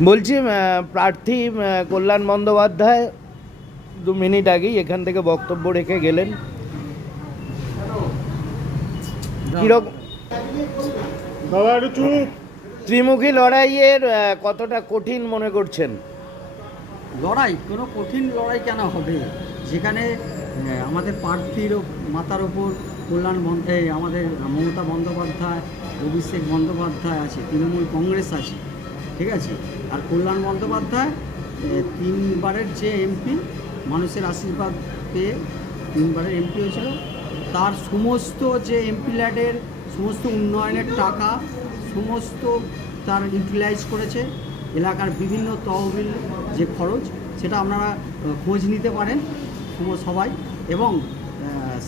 বলছি প্রার্থী কল্যাণ বন্দ্যোপাধ্যায় দু মিনিট আগেই এখান থেকে বক্তব্য রেখে গেলেন। কীরকম ত্রিমুখী লড়াইয়ের কতটা কঠিন মনে করছেন? লড়াই? কোনো কঠিন লড়াই কেন হবে? যেখানে আমাদের প্রার্থীর মাথার ওপর কল্যাণ আমাদের মমতা বন্দ্যোপাধ্যায় অভিষেক বন্দ্যোপাধ্যায় আছে তৃণমূল কংগ্রেস আছে। ঠিক আছে? আর কল্যাণ বন্দ্যোপাধ্যায় তিনবারের যে এমপি, মানুষের আশীর্বাদ পেয়ে তিনবারের এমপি হয়েছিল। তার সমস্ত যে এমপি ল্যাডের সমস্ত উন্নয়নের টাকা, সমস্ত তার ইউটিলাইজ করেছে। এলাকার বিভিন্ন তহবিল যে খরচ, সেটা আপনারা খোঁজ নিতে পারেন সবাই এবং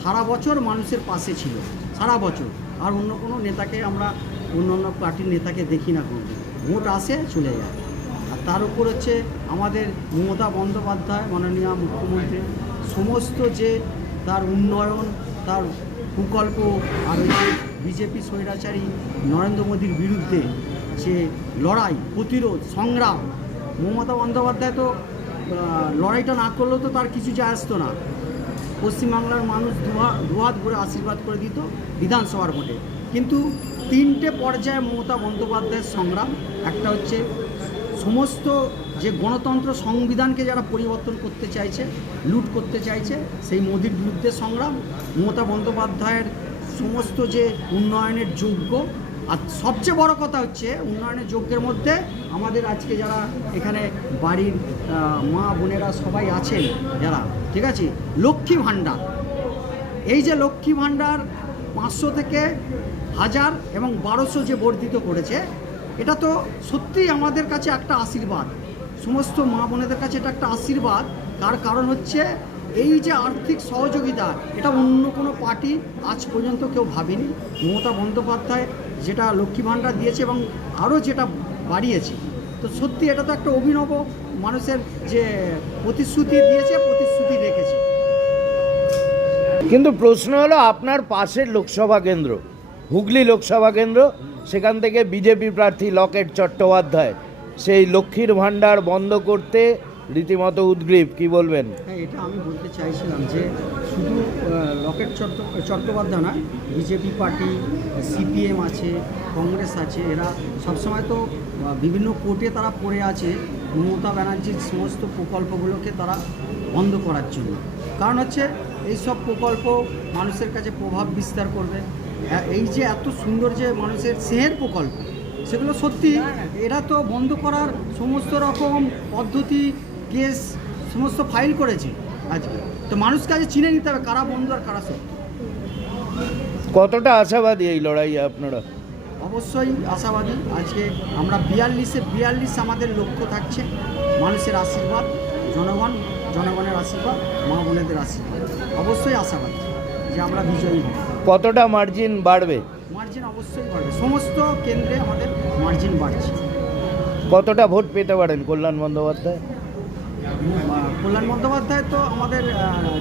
সারা বছর মানুষের পাশে ছিল। সারা বছর। আর অন্য কোনো নেতাকে আমরা অন্য অন্য পার্টির নেতাকে দেখি না কোনো ভোট আসে, চলে যায়। আর তার উপর হচ্ছে আমাদের মমতা বন্দ্যোপাধ্যায়, মাননীয় মুখ্যমন্ত্রী, সমস্ত যে তার উন্নয়ন, তার প্রকল্প আর বিজেপি স্বৈরাচারী নরেন্দ্র মোদীর বিরুদ্ধে যে লড়াই, প্রতিরোধ, সংগ্রাম, মমতা বন্দ্যোপাধ্যায় তো লড়াইটা না করলেও তো তার কিছু যায় আসতো না। পশ্চিমবাংলার মানুষ দুহা- দুহাত ভরে আশীর্বাদ করে দিত বিধানসভার ভোটে। কিন্তু তিনটে পর্যায়ে মমতা বন্দ্যোপাধ্যায়ের সংগ্রাম, একটা হচ্ছে সমস্ত যে গণতন্ত্র সংবিধানকে যারা পরিবর্তন করতে চাইছে, লুট করতে চাইছে, সেই মোদির বিরুদ্ধে সংগ্রাম, মমতা বন্দ্যোপাধ্যায়ের সমস্ত যে উন্নয়নের যোগ্য, আর সবচেয়ে বড় কথা হচ্ছে উন্নয়নের যোগ্যের মধ্যে আমাদের আজকে যারা এখানে বাড়ির মা বোনেরা সবাই আছেন যারা, ঠিক আছে? লক্ষ্মী ভাণ্ডার। এই যে লক্ষ্মী ভাণ্ডার পাঁচশো থেকে হাজার এবং বারোশো যে বর্ধিত করেছে, এটা তো সত্যিই আমাদের কাছে একটা আশীর্বাদ। সমস্ত মা বোনেদের কাছে এটা একটা আশীর্বাদ। তার কারণ হচ্ছে, এই যে আর্থিক সহযোগিতা, এটা অন্য কোনো পার্টি আজ পর্যন্ত কেউ ভাবেনি। মমতা বন্দ্যোপাধ্যায় যেটা লক্ষ্মী ভাণ্ডার দিয়েছে এবং আরও যেটা বাড়িয়েছে, তো সত্যি এটা তো একটা অভিনব মানুষের যে প্রতিশ্রুতি দিয়েছে, প্রতিশ্রুতি রেখেছে। কিন্তু প্রশ্ন হলো, আপনার পাশের লোকসভা কেন্দ্র, হুগলি লোকসভা কেন্দ্র, সেখান থেকে বিজেপি প্রার্থী লকেট চট্টোপাধ্যায়, সেই লক্ষ্মীর ভাণ্ডার বন্ধ করতে রীতিমতো উদ্গ্রীব, কি বলবেন? হ্যাঁ এটা আমি বলতে চাইছিলাম যে শুধু লকেট চট্ট, চট্টোপাধ্যায় নয়, বিজেপি পার্টি, সিপিএম আছে, কংগ্রেস আছে, এরা সবসময় তো বিভিন্ন কোর্টে তারা পড়ে আছে, মমতা ব্যানার্জির সমস্ত প্রকল্পগুলোকে তারা বন্ধ করার জন্য। কারণ হচ্ছে এই সব প্রকল্প মানুষের কাছে প্রভাব বিস্তার করবে। হ্যাঁ, এই যে এত সুন্দর যে মানুষের স্নেহের প্রকল্প সেগুলো সত্যি এরা তো বন্ধ করার সমস্ত রকম পদ্ধতি কেস সমস্ত ফাইল করেছে আজকে। তো মানুষকে আজ চিনে নিতে হবে কারা বন্ধু আর কারা সত্য। কতটা আশাবাদী এই লড়াইয়ে আপনারা? অবশ্যই আশাবাদী। আজকে আমরা বিয়াল্লিশে বিয়াল্লিশ আমাদের লক্ষ্য থাকছে। মানুষের আশীর্বাদ জনগণ জনগণের আশীর্বাদ মা বোনেদের আশীর্বাদ। অবশ্যই আশাবাদী যে আমরা বিজয়ী হব। কতটা মার্জিন বাড়বে? মার্জিন অবশ্যই বাড়বে। সমস্ত কেন্দ্রে আমাদের মার্জিন বাড়ছে। কতটা ভোট পেতে পারেন কল্যাণ বন্দ্যোপাধ্যায়? কল্যাণ বন্দ্যোপাধ্যায় তো আমাদের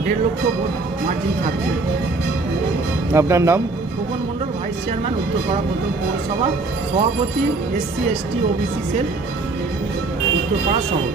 দেড় লক্ষ ভোট মার্জিন থাকবে। আপনার নাম? খোকন মণ্ডল ভাইস চেয়ারম্যান উত্তরপাড়া প্রথম পৌরসভা। সভাপতি SC ST OBC cell Uttarpara শহর।